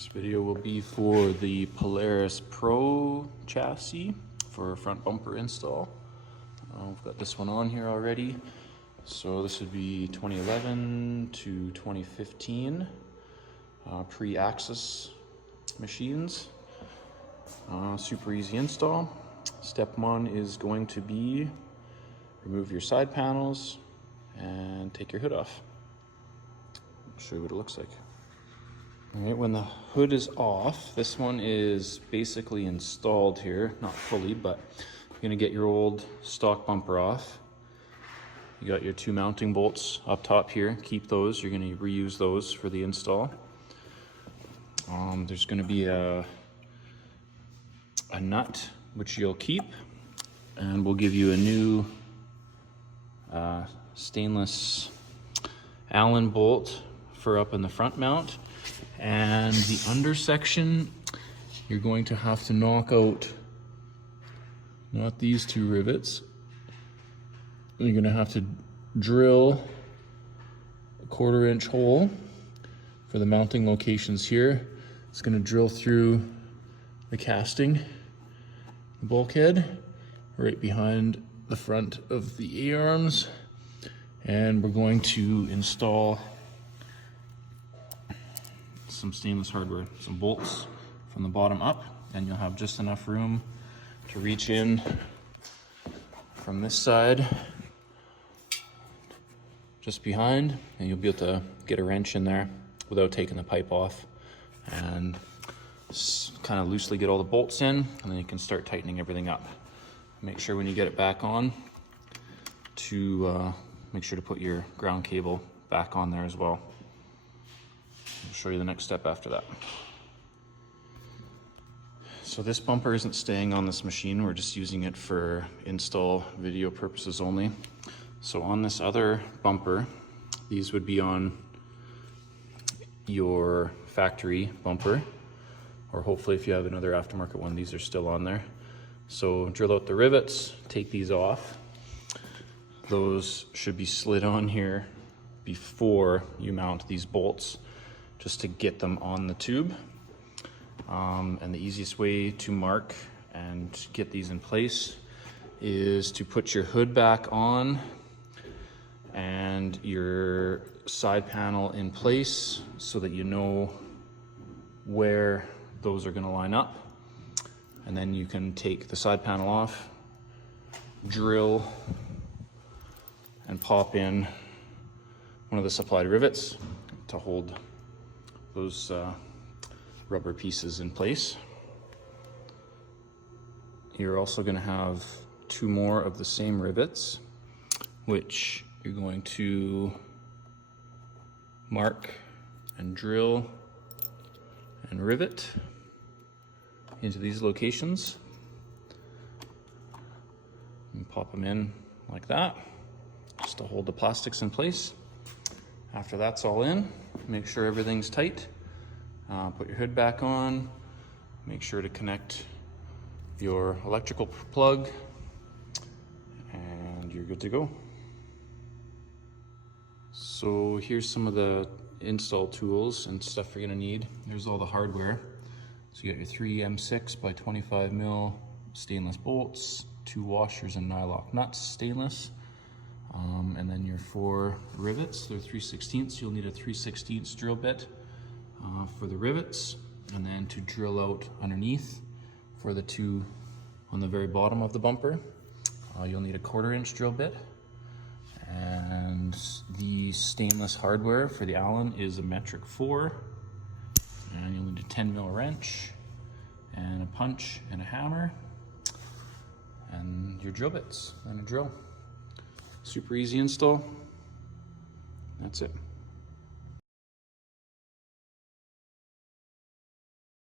This video will be for the Polaris Pro chassis for front bumper install. We've got this one on here already. So this would be 2011 to 2015 pre-axis machines. Super easy install. Step one is going to be remove your side panels and take your hood off. I'll show you what it looks like. All right, when the hood is off, this one is basically installed here, not fully, but you're gonna get your old stock bumper off. You got your two mounting bolts up top here. Keep those, you're gonna reuse those for the install. There's gonna be a nut, which you'll keep, and we'll give you a new stainless Allen bolt for up in the front mount. And the under section, you're going to have to knock out, not these two rivets. You're gonna have to drill a 1/4 inch hole for the mounting locations here. It's gonna drill through the casting, the bulkhead, right behind the front of the A-arms. And we're going to install some stainless hardware, some bolts from the bottom up, and you'll have just enough room to reach in from this side just behind, and you'll be able to get a wrench in there without taking the pipe off, and kind of loosely get all the bolts in, and then you can start tightening everything up. Make sure when you get it back on to make sure to put your ground cable back on there as well. I'll show you the next step after that. So this bumper isn't staying on this machine, we're just using it for install video purposes only. So on this other bumper, these would be on your factory bumper, or hopefully if you have another aftermarket one, these are still on there. So drill out the rivets, take these off. Those should be slid on here before you mount these bolts, just to get them on the tube. And the easiest way to mark and get these in place is to put your hood back on and your side panel in place so that you know where those are gonna line up. And then you can take the side panel off, drill, and pop in one of the supplied rivets to hold those rubber pieces in place. You're also going to have two more of the same rivets, which you're going to mark and drill and rivet into these locations and pop them in like that, just to hold the plastics in place. After that's all in, make sure everything's tight. Put your hood back on. Make sure to connect your electrical plug, and you're good to go. So here's some of the install tools and stuff you're gonna need. There's all the hardware. So you got your 3 M6 by 25 mil stainless bolts, 2 washers and nylock nuts, stainless. And then your 4 rivets, they're 3/16. You'll need a 3/16 drill bit for the rivets, and then to drill out underneath for the 2 on the very bottom of the bumper, you'll need a 1/4 inch drill bit. And the stainless hardware for the Allen is a metric 4, and you'll need a 10 mil wrench and a punch and a hammer and your drill bits and a drill. Super easy install. That's it.